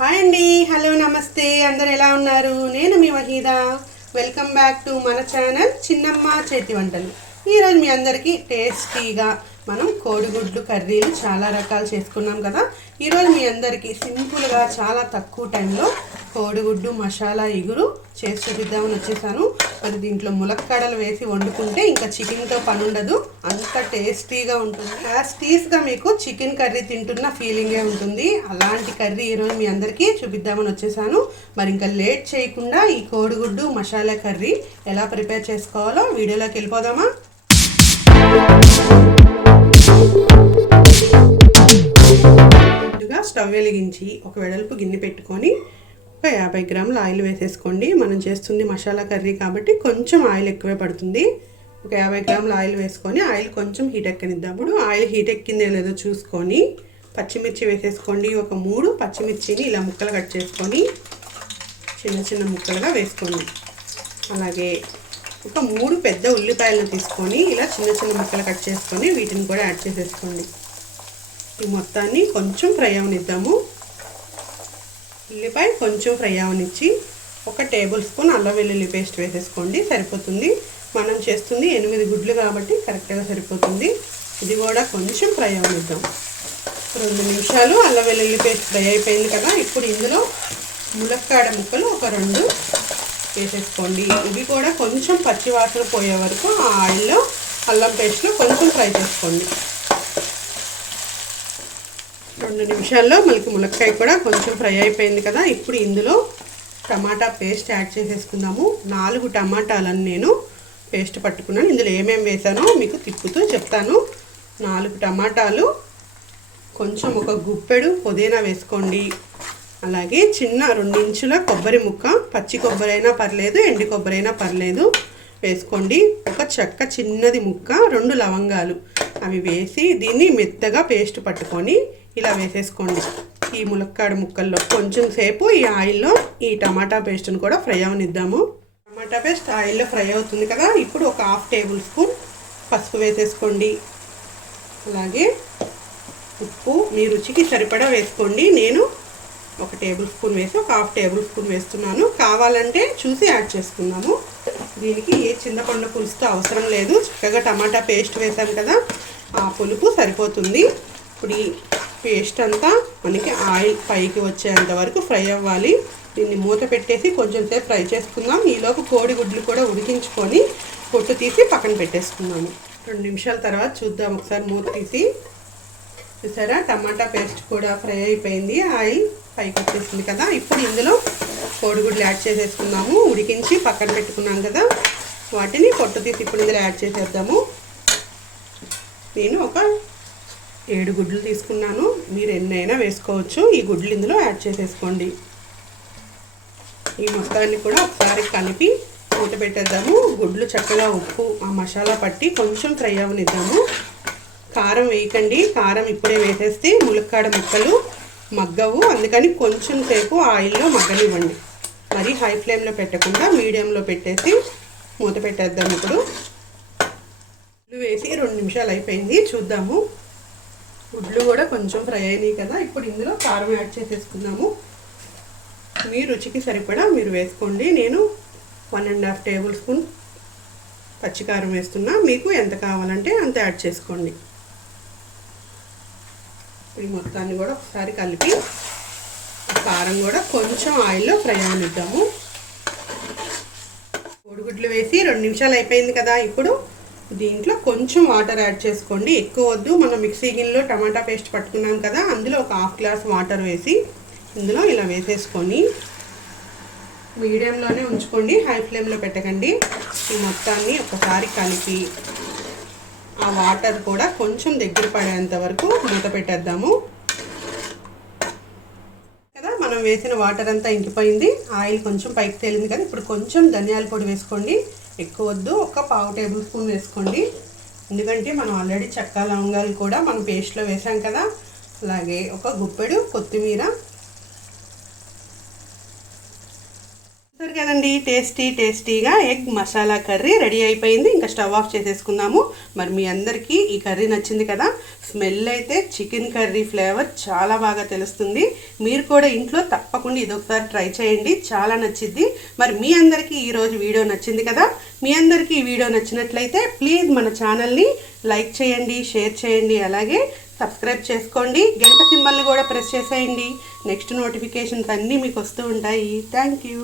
Hi అండి, hello, నమస్తే. అందరు ఎలా ఉన్నారు? నేను మీ వహీదా. వెల్కమ్ బ్యాక్ టు మన ఛానల్ చిన్నమ్మ చేతి వంటలు. ఈరోజు మీ అందరికీ టేస్టీగా మనం కోడిగుడ్లు కర్రీలు చాలా రకాలు చేసుకున్నాం కదా. ఈరోజు మీ అందరికీ సింపుల్గా చాలా తక్కువ టైంలో కోడిగుడ్డు మసాలా ఇగురు చేసి చూపిద్దామని వచ్చేసాను. మరి దీంట్లో ములక్కాడలు వేసి వండుకుంటే ఇంకా చికెన్తో పని ఉండదు, అంత టేస్టీగా ఉంటుంది. టేస్టీగా మీకు చికెన్ కర్రీ తింటున్న ఫీలింగే ఉంటుంది. అలాంటి కర్రీ ఈరోజు మీ అందరికీ చూపిద్దామని వచ్చేసాను. మరి ఇంకా లేట్ చేయకుండా ఈ కోడిగుడ్డు మసాలా కర్రీ ఎలా ప్రిపేర్ చేసుకోవాలో వీడియోలోకి వెళ్ళిపోదామా. ముందుగా స్టవ్ వెలిగించి ఒక వెడల్పు గిన్నె పెట్టుకొని ఒక 50 గ్రాముల ఆయిల్ వేసేసుకోండి. మనం చేస్తుంది మసాలా కర్రీ కాబట్టి కొంచెం ఆయిల్ ఎక్కువే పడుతుంది. ఒక 50 గ్రాముల ఆయిల్ వేసుకొని ఆయిల్ కొంచెం హీట్ ఎక్కనిద్దాం. ఇప్పుడు ఆయిల్ హీట్ ఎక్కిందో లేదో చూసుకొని పచ్చిమిర్చి వేసేసుకోండి. ఒక 3 పచ్చిమిర్చిని ఇలా ముక్కలు కట్ చేసుకొని చిన్న చిన్న ముక్కలుగా వేసుకోండి. అలాగే ఒక 3 పెద్ద ఉల్లిపాయలను తీసుకొని ఇలా చిన్న చిన్న ముక్కలు కట్ చేసుకొని వీటిని కూడా యాడ్ చేసేసుకోండి. ఈ మొత్తాన్ని కొంచెం ఫ్రై అవనిద్దాము. ఉల్లిపాయ కొంచెం ఫ్రై అవనిచ్చి ఒక టేబుల్ స్పూన్ అల్లం వెల్లుల్లి పేస్ట్ వేసేసుకోండి, సరిపోతుంది. మనం చేస్తుంది 8 గుడ్లు కాబట్టి కరెక్ట్గా సరిపోతుంది. ఇది కూడా కొంచెం ఫ్రై అవనిద్దాం. 2 నిమిషాలు అల్లం వెల్లుల్లి పేస్ట్ ఫ్రై అయిపోయింది కదా. ఇప్పుడు ఇందులో ములక్కాడ ముక్కలు ఒక 2 వేసేసుకోండి. ఇవి కూడా కొంచెం పచ్చివాసన పోయే వరకు ఆ ఆయిల్లో అల్లం పేస్ట్లో కొంచెం ఫ్రై చేసుకోండి. 2 నిమిషాల్లో మనకి ములక్కాయ కూడా కొంచెం ఫ్రై అయిపోయింది కదా. ఇప్పుడు ఇందులో టమాటా పేస్ట్ యాడ్ చేసేసుకుందాము. 4 టమాటాలను నేను పేస్ట్ పట్టుకున్నాను. ఇందులో ఏమేమి వేసానో మీకు తిప్పుతూ చెప్తాను. 4 టమాటాలు, కొంచెం ఒక గుప్పెడు పుదీనా వేసుకోండి. అలాగే చిన్న 2 ఇంచుల కొబ్బరి ముక్క, పచ్చి కొబ్బరి అయినా పర్లేదు, ఎండి కొబ్బరి అయినా పర్లేదు వేసుకోండి. ఒక చెక్క చిన్నది ముక్క, 2 లవంగాలు అవి వేసి దీన్ని మెత్తగా పేస్ట్ పట్టుకొని ఇలా వేసేసుకోండి. ఈ ములక్కాడ ముక్కల్లో కొంచెం సేపు ఈ ఆయిల్లో ఈ టమాటా పేస్ట్ని కూడా ఫ్రై అవనిద్దాము. టమాటా పేస్ట్ ఆయిల్లో ఫ్రై అవుతుంది కదా. ఇప్పుడు ఒక 1/2 టేబుల్ స్పూన్ పసుపు వేసేసుకోండి. అలాగే ఉప్పు మీ రుచికి సరిపడా వేసుకోండి. నేను 1 టేబుల్ స్పూన్ వేసి ఒక 1/2 టేబుల్ స్పూన్ వేస్తున్నాను. కావాలంటే చూసి యాడ్ చేసుకున్నాము. దీనికి ఏ చింతపండు పులుసుతో అవసరం లేదు, చక్కగా టమాటా పేస్ట్ వేసాం కదా, ఆ పులుపు సరిపోతుంది. ఇప్పుడు ఈ పేస్ట్ అంతా మనకి ఆయిల్ పైకి వచ్చేంత వరకు ఫ్రై అవ్వాలి. దీన్ని మూత పెట్టేసి కొంచెం సేపు ఫ్రై చేసుకుందాం. ఈలోపు కోడిగుడ్లు కూడా ఉడికించుకొని పొట్టు తీసి పక్కన పెట్టేసుకుందాము. 2 నిమిషాల తర్వాత చూద్దాం. ఒకసారి మూత తీసి చూసారా, టమాటా పేస్ట్ కూడా ఫ్రై అయిపోయింది, ఆయిల్ పైకి వచ్చేసింది కదా. ఇప్పుడు ఇందులో కోడిగుడ్లు యాడ్ చేసేసుకుందాము. ఉడికించి పక్కన పెట్టుకున్నాం కదా, వాటిని పొట్టు తీసి ఇప్పుడు ఇందులో యాడ్ చేసేద్దాము. నేను ఒక 7 గుడ్లు తీసుకున్నాను, మీరు ఎన్నైనా వేసుకోవచ్చు. ఈ గుడ్లు ఇందులో యాడ్ చేసేసుకోండి. ఈ మొత్తాన్ని కూడా ఒకసారి కలిపి మూత పెట్టేద్దాము. గుడ్లు చక్కగా ఉప్పు ఆ మసాలా పట్టి కొంచెం ఫ్రై అవనిద్దాము. కారం వేయకండి, కారం ఇప్పుడే వేసేస్తే ములక్కాడ ముక్కలు మగ్గవు, అందుకని కొంచెం సేపు ఆయిల్లో మగ్గనివ్వండి. మరి హై ఫ్లేమ్లో పెట్టకుండా మీడియంలో పెట్టేసి మూత పెట్టేద్దాము. ఇప్పుడు గుడ్లు వేసి 2 నిమిషాలు అయిపోయింది, చూద్దాము. గుడ్లు కూడా కొంచెం ఫ్రై అయినాయి కదా. ఇప్పుడు ఇందులో కారం యాడ్ చేసేసుకుందాము. మీ రుచికి సరిపడా మీరు వేసుకోండి. నేను 1.5 టేబుల్ స్పూన్ పచ్చికారం వేస్తున్నా, మీకు ఎంత కావాలంటే అంత యాడ్ చేసుకోండి. ఈ మొత్తాన్ని కూడా ఒకసారి కలిపి కారం కూడా కొంచెం ఆయిల్లో ఫ్రై అవనిద్దాము. కోడిగుడ్లు వేసి 2 నిమిషాలు అయిపోయింది కదా. ఇప్పుడు దీంట్లో కొంచెం వాటర్ యాడ్ చేసుకోండి, ఎక్కువ వద్దు. మనం మిక్సీ గిన్నెలో టమాటా పేస్ట్ పట్టుకున్నాం కదా, అందులో ఒక 1/2 గ్లాస్ వాటర్ వేసి ఇందులో ఇలా వేసేసుకొని మీడియంలోనే ఉంచుకోండి, హై ఫ్లేమ్లో పెట్టకండి. ఈ మొత్తాన్ని ఒకసారి కలిపి ఆ వాటర్ కూడా కొంచెం దగ్గర పడేంత వరకు మూత పెట్టేద్దాము కదా. మనం వేసిన వాటర్ అంతా ఇంకిపోయింది, ఆయిల్ కొంచెం పైకి తేలింది కదా. ఇప్పుడు కొంచెం ధనియాల పొడి వేసుకోండి, ఎక్కువ వద్దు, ఒక 1/2 టేబుల్ స్పూన్ వేసుకోండి. ఎందుకంటే మనం ఆల్రెడీ చెక్క లవంగాలు కూడా మనం పేస్ట్లో వేసాం కదా. అలాగే ఒక గుప్పెడు కొత్తిమీర. సరే కదా, అంతేనండి, టేస్టీగా ఎగ్ మసాలా కర్రీ రెడీ అయిపోయింది. ఇంకా స్టవ్ ఆఫ్ చేసేసుకుందాము. మరి మీ అందరికీ ఈ కర్రీ నచ్చింది కదా. స్మెల్ అయితే చికెన్ కర్రీ ఫ్లేవర్ చాలా బాగా తెలుస్తుంది. మీరు కూడా ఇంట్లో తప్పకుండా ఇదొకసారి ట్రై చేయండి, చాలా నచ్చిద్ది. మరి మీ అందరికీ ఈరోజు వీడియో నచ్చింది కదా. మీ అందరికీ ఈ వీడియో నచ్చినట్లయితే ప్లీజ్ మన ఛానల్ని లైక్ చేయండి, షేర్ చేయండి, అలాగే సబ్స్క్రైబ్ చేసుకోండి. గంట సింబల్ని కూడా ప్రెస్ చేసేయండి. నెక్స్ట్ నోటిఫికేషన్స్ అన్నీ మీకు వస్తూ ఉంటాయి. Thank you.